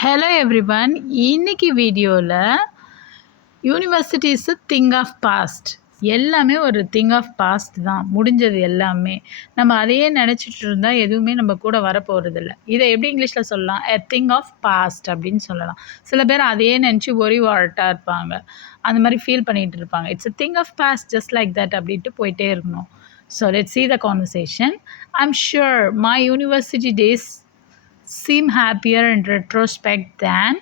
Hello everyone. இன்னைக்கு வீடியோவில் university is a thing of past. எல்லாமே ஒரு திங் ஆஃப் பாஸ்ட் தான். முடிஞ்சது எல்லாமே. நம்ம அதையே நினச்சிட்டு இருந்தால் எதுவுமே நம்ம கூட வரப்போகிறதில்ல. இதை எப்படி இங்கிலீஷில் சொல்லலாம்? எ திங் ஆஃப் பாஸ்ட் அப்படின்னு சொல்லலாம். சில பேர் அதையே நினச்சி ஒரி வால்ட்டாக இருப்பாங்க. அந்த மாதிரி ஃபீல் பண்ணிகிட்டு இருப்பாங்க. It's a thing of past just like that அப்படின்ட்டு போயிட்டே இருக்கணும். So let's see the conversation. I'm sure my university days seem happier in retrospect than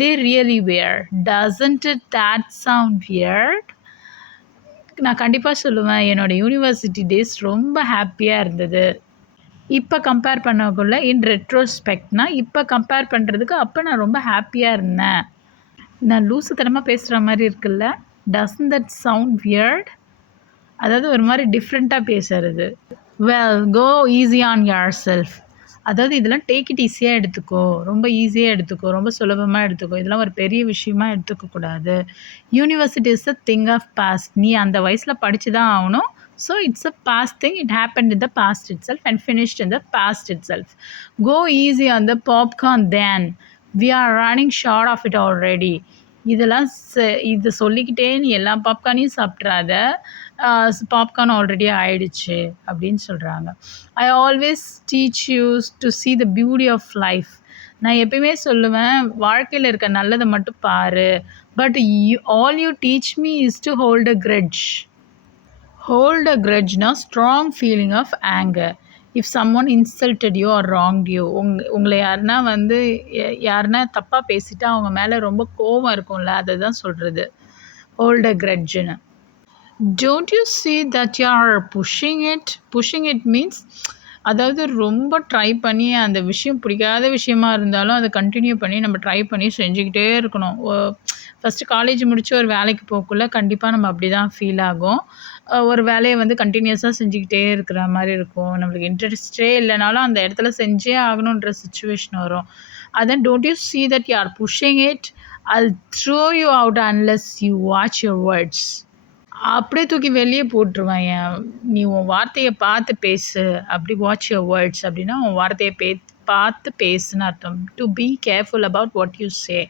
they really were. Doesn't it that sound weird? நான் கண்டிப்பாக சொல்லுவேன், என்னோடய university days ரொம்ப ஹாப்பியாக இருந்தது. இப்போ கம்பேர் பண்ணக்குள்ள இன் ரெட்ரோஸ்பெக்ட்னால் இப்போ கம்பேர் பண்ணுறதுக்கு அப்போ நான் ரொம்ப ஹாப்பியாக இருந்தேன். நான் லூசுத்தனமாக பேசுகிற மாதிரி இருக்குல்ல? Doesn't that sound weird? அதாவது ஒரு மாதிரி டிஃப்ரெண்ட்டாக பேசுறது. Well, go easy on yourself. அதாவது இதெல்லாம் டேக் இட் ஈஸியாக எடுத்துக்கோ, ரொம்ப ஈஸியாக எடுத்துக்கோ, ரொம்ப சுலபமாக எடுத்துக்கோ. இதெல்லாம் ஒரு பெரிய விஷயமா எடுத்துக்கக்கூடாது. University is a thing of past. நீ அந்த வயசில் படித்து தான் ஆகணும். So it's a past thing. It happened in the past itself and finished in the past itself. Go easy on the popcorn then. We are running short of it already. இதெல்லாம் இது சொல்லிக்கிட்டே நீ எல்லா பாப்கார்னையும் சாப்பிட்றாத, popcorn already ஆயிடுச்சு அப்படின்னு சொல்கிறாங்க. I always teach use to see the beauty of life. நான் எப்பயுமே சொல்லுவேன், வாழ்க்கையில் இருக்க நல்லதை மட்டும் பாரு. But all you teach me is to hold a grudge. Hold a கிரெட்ஜ்னா strong feeling of anger. If someone insulted you or wronged you, உங்களை யாருன்னா தப்பாக பேசிட்டா அவங்க மேலே ரொம்ப கோபம் இருக்கும்ல, அதை தான் சொல்கிறது ஹோல்ட் அ கிரெட்ஜுன்னு. Don't you see that you are pushing it? Pushing it means அதாவது ரொம்ப ட்ரை பண்ணி அந்த விஷயம் பிடிக்காத விஷயமா இருந்தாலும் அதை கண்டினியூ பண்ணி நம்ம ட்ரை பண்ணி செஞ்சுக்கிட்டே இருக்கணும். ஃபஸ்ட்டு காலேஜ் முடித்து ஒரு வேலைக்கு போகக்குள்ள கண்டிப்பாக நம்ம அப்படி தான் ஃபீல் ஆகும். ஒரு வேலையை கண்டினியூஸாக செஞ்சுக்கிட்டே இருக்கிற மாதிரி இருக்கும். நம்மளுக்கு இன்ட்ரெஸ்டே இல்லைனாலும் அந்த இடத்துல செஞ்சே ஆகணுன்ற சுச்சுவேஷன் வரும். அதான் don't you see that you are pushing it? I'll throw you out unless you watch your words. அப்படியே தூக்கி வெளியே போட்டுருவேன். நீ உன் வார்த்தையை பார்த்து பேசு. அப்படி வாட்ச் யுவர் வேர்ட்ஸ் அப்படின்னா உன் வார்த்தையை பார்த்து பேசுன்னு அர்த்தம். To be careful about what you say.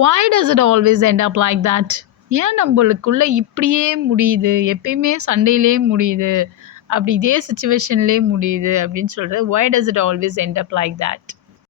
why does it always end up like that? ஏன் நம்மளுக்குள்ளே இப்படியே முடியுது, எப்பயுமே சண்டையிலே முடியுது, அப்படி இதே சுச்சுவேஷன்லேயே முடியுது அப்படின்னு சொல்கிறது. why does it always end up like that?